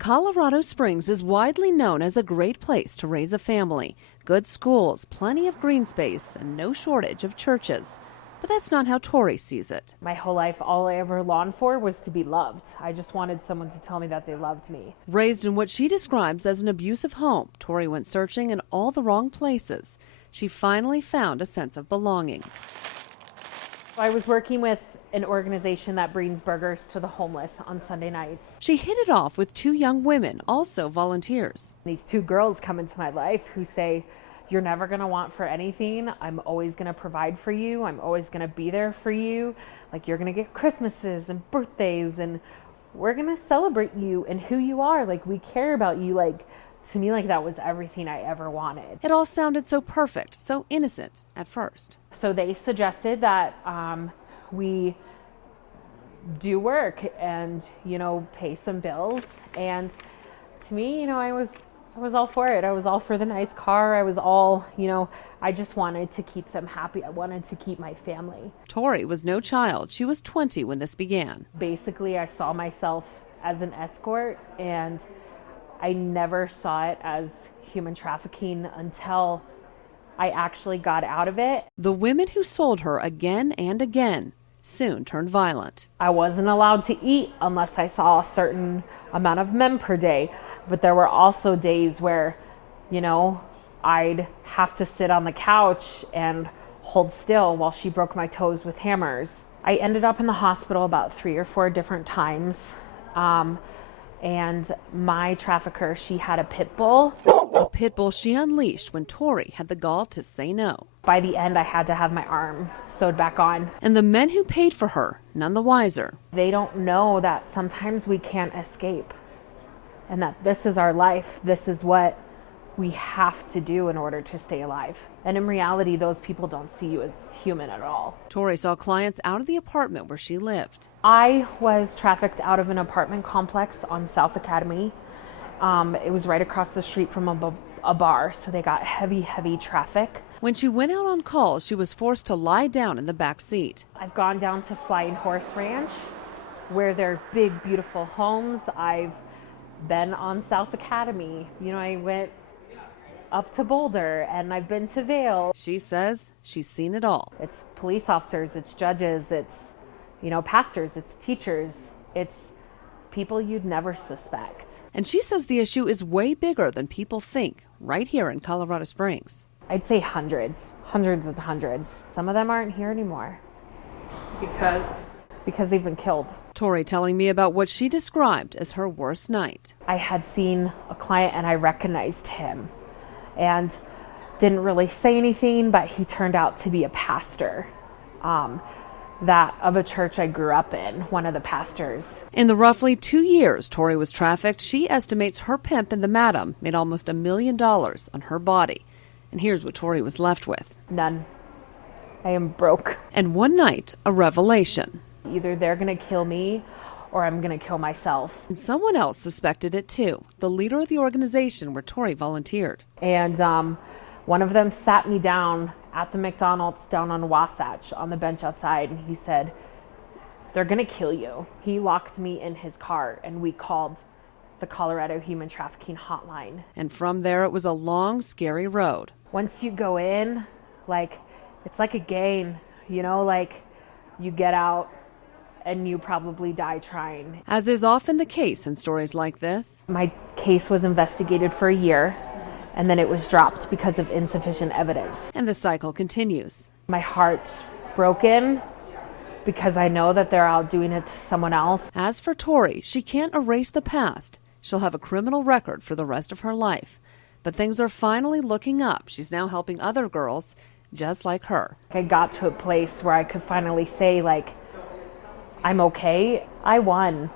Colorado Springs is widely known as a great place to raise a family. Good schools, plenty of green space, and no shortage of churches. But that's not how Tori sees it. My whole life, all I ever longed for was to be loved. I just wanted someone to tell me that they loved me. Raised in what she describes as an abusive home, Tori went searching in all the wrong places. She finally found a sense of belonging. I was working with an organization that brings burgers to the homeless on Sunday nights. She hit it off with two young women, also volunteers. These two girls come into my life who say, "You're never going to want for anything. I'm always going to provide for you. I'm always going to be there for you. Like, you're going to get Christmases and birthdays, and we're going to celebrate you and who you are. Like, we care about you." Like, to me, like, that was everything I ever wanted. It all sounded so perfect, so innocent at first. So they suggested that we do work and, pay some bills. And to me, I was all for it. I was all for the nice car. I was all, I just wanted to keep them happy. I wanted to keep my family. Tori was no child. She was 20 when this began. Basically, I saw myself as an escort, and I never saw it as human trafficking until I actually got out of it. The women who sold her again and again soon turned violent. I wasn't allowed to eat unless I saw a certain amount of men per day. But there were also days where, I'd have to sit on the couch and hold still while she broke my toes with hammers. I ended up in the hospital about 3 or 4 different times. And my trafficker, she had a pit bull. A pit bull she unleashed when Tori had the gall to say no. By the end, I had to have my arm sewed back on. And the men who paid for her, none the wiser. They don't know that sometimes we can't escape, and that this is our life. This is what we have to do in order to stay alive. And in reality, those people don't see you as human at all. Tori saw clients out of the apartment where she lived. I was trafficked out of an apartment complex on South Academy. It was right across the street from a bar, so they got heavy traffic. When she went out on call, she was forced to lie down in the back seat. I've gone down to Flying Horse Ranch, where they're big, beautiful homes. I've been on South Academy. I went up to Boulder, and I've been to Vail. She says she's seen it all. It's police officers, it's judges, it's, pastors, it's teachers, it's people you'd never suspect. And she says the issue is way bigger than people think, right here in Colorado Springs. I'd say hundreds and hundreds. Some of them aren't here anymore. Because they've been killed. Tori telling me about what she described as her worst night. I had seen a client and I recognized him and didn't really say anything, but he turned out to be a pastor that of a church I grew up in, one of the pastors. In the roughly 2 years Tori was trafficked, she estimates her pimp and the madam made almost $1 million on her body. And here's what Tori was left with. None. I am broke. And one night, a revelation. Either they're going to kill me or I'm going to kill myself. And someone else suspected it too, the leader of the organization where Tori volunteered. And one of them sat me down at the McDonald's down on Wasatch on the bench outside, and he said, "They're going to kill you." He locked me in his car, and we called the Colorado Human Trafficking Hotline. And from there, it was a long, scary road. Once you go in, it's like a game, you get out and you probably die trying. As is often the case in stories like this. My case was investigated for a year, and then it was dropped because of insufficient evidence. And the cycle continues. My heart's broken because I know that they're out doing it to someone else. As for Tori, she can't erase the past. She'll have a criminal record for the rest of her life. But things are finally looking up. She's now helping other girls just like her. I got to a place where I could finally say, I'm okay. I won.